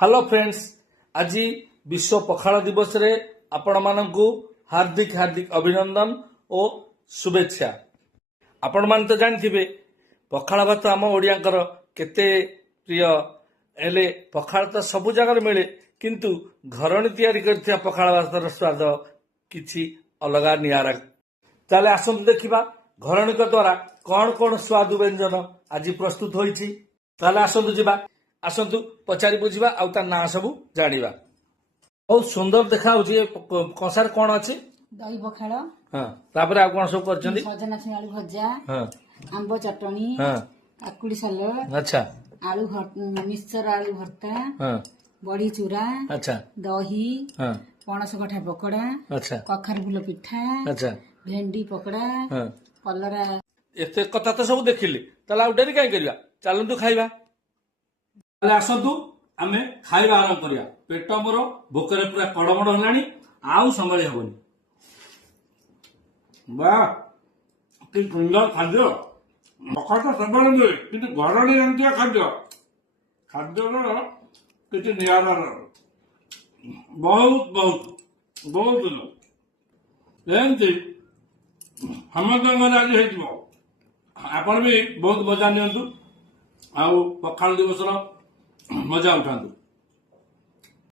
Hello friends, आज विश्व पखाल दिवस रे आपण मानकु हार्दिक हार्दिक अभिनंदन और शुभेच्छा। आपण मान तो जानथिबे पखाल भात आम ओडियांकर केते प्रिय हेले पखाल तो सब जगह मिले किंतु घरणी तैयारी करथिया पखाल भातर स्वाद किछि अलगा नियारा। ताले आसंतु देखिबा घरणी द्वारा कौन कौन स्वाद व्यंजन आज प्रस्तुत होइछि। ताले आसंतु जिबा आसंतु पचारि बुझिबा आउ ता ना सब जानिबा। बहुत सुंदर देखा होछि कंसार कोन अछि दही पखाल। हां तापरे आ कोन सब करछंदी सजना छुई आलू भजा। हां आंबो चटनी। हां काकुड़ी सलाद। अच्छा आलू मिक्सचर आलू भर्ता। हां बड़ी चूरा। अच्छा दही। हां पणस कठा पकोड़ा। अच्छा कखार फूल पिठा। अच्छा भेंडी पकोड़ा। हां कलरा। एते कथा तो सब देखिले ताला आ डेरी काई करिया चलंतु खाइबा। ताले आसंतु आमे खाइबा आरंभ करिया। पेट मोर भोकरे पूरा कड़मड़ हलानी आउ संभाଳି हबनी। वाह कि सुंदर खाद्य। पखाल तो सब मिले किंतु घरणी रंतिया खाद्य खाद्य किछि नियारा बहुत बहुत बहुत एमती समस्त आज हो आपण भी बहुत मजा नियंतु आउ पखाल दिवस मजा उठातु।